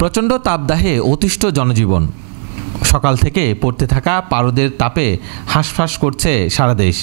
প্রচণ্ড তাপদাহে অতিষ্ঠ জনজীবন। সকাল থেকে পড়তে থাকা পারদের তাপে হাঁসফাঁস করছে সারা দেশ।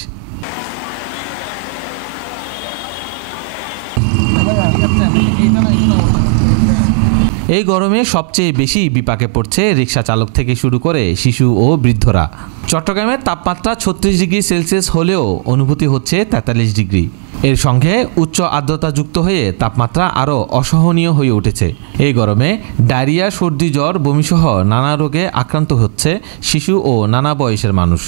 এই গরমে সবচেয়ে বেশি বিপাকে পড়ছে রিকশা চালক থেকে শুরু করে শিশু ও বৃদ্ধরা। চট্টগ্রামের তাপমাত্রা ৩৬ ডিগ্রি সেলসিয়াস হলেও অনুভূতি হচ্ছে ৪৩ ডিগ্রি। এর সঙ্গে উচ্চ আর্দ্রতা যুক্ত হয়ে তাপমাত্রা আরও অসহনীয় হয়ে উঠেছে। এই গরমে ডায়রিয়া, সর্দি, জ্বর, বমিসহ নানা রোগে আক্রান্ত হচ্ছে শিশু ও নানা বয়সের মানুষ।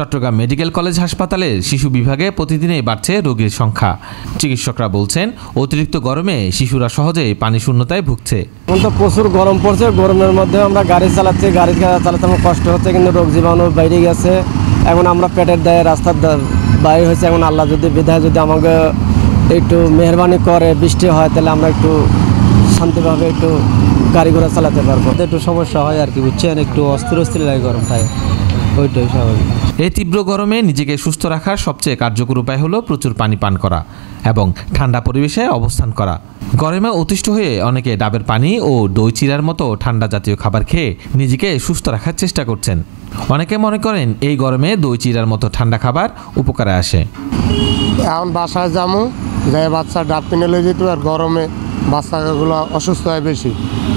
চট্টগ্রাম মেডিকেল কলেজ হাসপাতালের শিশু বিভাগে প্রতিদিনই বাড়ছে রোগীর সংখ্যা। চিকিৎসকরা বলছেন, অতিরিক্ত গরমে শিশুরা সহজেই পানি শূন্যতায় ভুগছে। এখন তো প্রচুর গরম পড়ছে, গরমের মধ্যে আমরা গাড়ি চালাচ্ছি, গাড়ি চালাতে আমার কষ্ট হচ্ছে, কিন্তু রোগ জীবাণু বাইরে গেছে। এখন আমরা পেটের দায়ে রাস্তার বাইরে হয়েছে। এখন আল্লাহ যদি বিধায় যদি আমাকে একটু মেহরবানি করে, বৃষ্টি হয়, তাহলে আমরা একটু শান্তিভাবে একটু গাড়ি ঘোড়া চালাতে পারবো। একটু সমস্যা হয় আর কি, বুঝছেন, একটু অস্থির লাগে গরম খায়, ওইটাই স্বাভাবিক। এই তীব্র গরমে নিজেকে সুস্থ রাখার সবচেয়ে কার্যকর উপায় হলো প্রচুর পানি পান করা এবং ঠান্ডা পরিবেশে অবস্থান করা। গরমে অতিষ্ঠ হয়ে অনেকে ডাবের পানি ও দই চিড়ার মতো ঠান্ডা জাতীয় খাবার খেয়ে নিজেকে সুস্থ রাখার চেষ্টা করছেন। অনেকে মনে করেন এই গরমে দই চিড়ার মতো ঠান্ডা খাবার উপকারে আসে। এখন বাসায় যাবো, যাই বাচ্চা ডাব কিনে লয়ে যেত, আর গরমে বাচ্চাগুলো অসুস্থ হয় বেশি,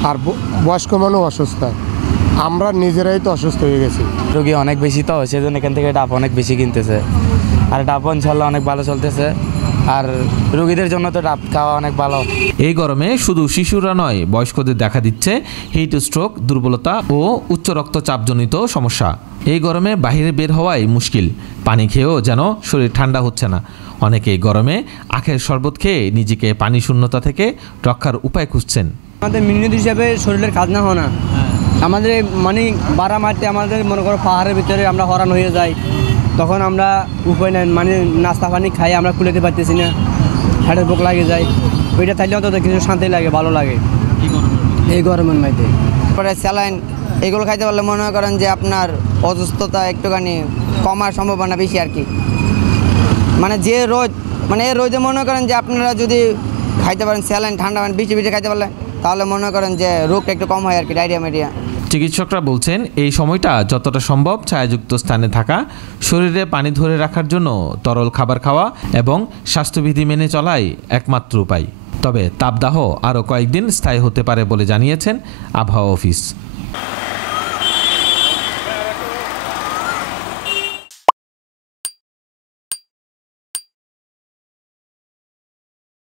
আর বয়স্ক মানুষ অসুস্থ হয়। আমরা নিজেরাই তো অসুস্থ হয়ে গেছি। রোগী অনেক বেশি, তো সেজন্য এখান থেকে ডাব অনেক বেশি কিনতেছে। আর ডাব ইনশাল্লাহ অনেক ভালো চলতেছে, আর রোগীদের জন্য তো ডাব খাওয়া অনেক ভালো। এই গরমে শুধু শিশুরা নয়, বয়স্কদের দেখা দিচ্ছে হিট স্ট্রোক, দুর্বলতা ও উচ্চ রক্তচাপজনিত সমস্যা। এই গরমে বাইরে বের হওয়াই মুশকিল। পানি খেয়েও যেন শরীর ঠান্ডা হচ্ছে না। অনেকে গরমে আখের শরবত খেয়ে নিজেকে পানি শূন্যতা থেকে রক্ষার উপায় খুঁজছেন। আমাদের মিনিট হিসাবে শরীরের কাজ না হয় না, আমাদের মানে বাড়া মারতে আমাদের মনে করো পাহাড়ের ভিতরে আমরা হরান হয়ে যাই, তখন আমরা উপায় নেই, মানে নাস্তা পানি খাই আমরা কুলেতে পারতেছি না, হাড়ের বুক লাগে যায়। ওইটা থাকলে অন্তত কিছু শান্তি লাগে, ভালো লাগে এই গরমের মধ্যে। পরে স্যালাইন এগুলো খাইতে পারলে মনে করেন যে আপনার অসুস্থতা একটুখানি কমার সম্ভাবনা বেশি আর কি। মানে যে রোদ, মানে এই রোদে মনে করেন যে আপনারা যদি খাইতে পারেন স্যালাইন, ঠান্ডা পানি বেশি বেশি খাইতে পারলে, তাহলে মনে করেন যে রোগটা একটু কম হয় আর কি, ডায়রিয়া মেরিয়া। চিকিৎসকরা বলছেন, এই সময়টা যতটা সম্ভব ছায়াযুক্ত স্থানে থাকা, শরীরে পানি ধরে রাখার জন্য তরল খাবার খাওয়া এবং স্বাস্থ্যবিধি মেনে চলাই একমাত্র উপায়। তবে তাপদাহ আরও কয়েকদিন স্থায়ী হতে পারে বলে জানিয়েছেন আবহাওয়া অফিস।